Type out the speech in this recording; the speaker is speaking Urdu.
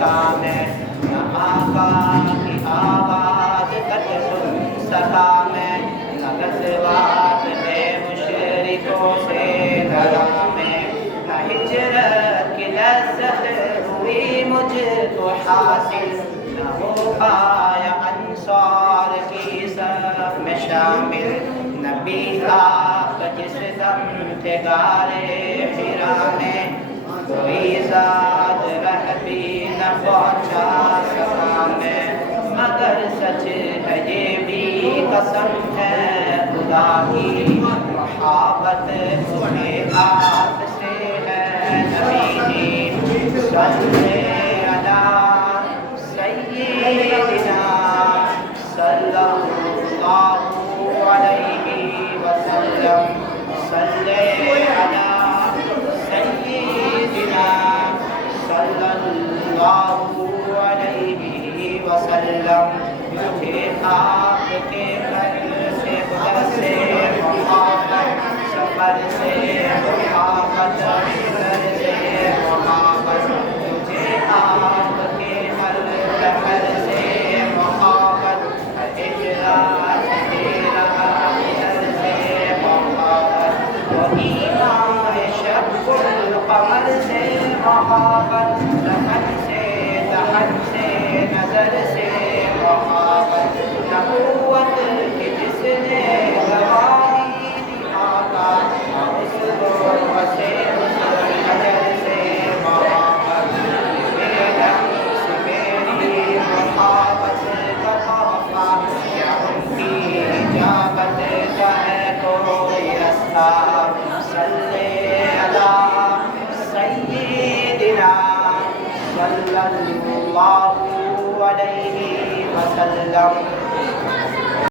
سکا میں، نہ آقا کی آواز تک سن سکا میں، نہ غزوات میں مشرکوں سے لڑا میں، نہ ہجرت کی لذت ہوئی مجھ کو حاصل، نہ ہو پایا انصار کی صف میں شامل۔ نبی آپ جس دم تھے غارِ حرا میں، کوئی ذات رہ بھی نہ پہنچا سکا میں، مگر سچ ہے یہ بھی قسم ہے خدا کی، محبت مجھے آپ سے ہے نبی کی۔ صلی علی سیدنا صلی اللہ علیہ وسلم، صلی علی سیدنا صلی اللہ علیہ وسلم۔ مجھے آپ کے گھر سے گزر سے محبت، سفر سے محبت، گھر سے محبت، مجھے آپ کے ہر لمحے سے محبت، اجرات تیرا گھر سے محبت، وہی ماہ شب القمر سے محبت، لمن سے دہن سے نظر سے محبت، نبوت کی جس نے گواہی دی آقا، اس روح سے اس نظر سے محبت، میرے دم سے میری محبت کا تحفہ، کیا ان کی اجابت کا ہے کوئی رستہ۔ صلی علی سیدنا صلی اللہ علیہ وسلم۔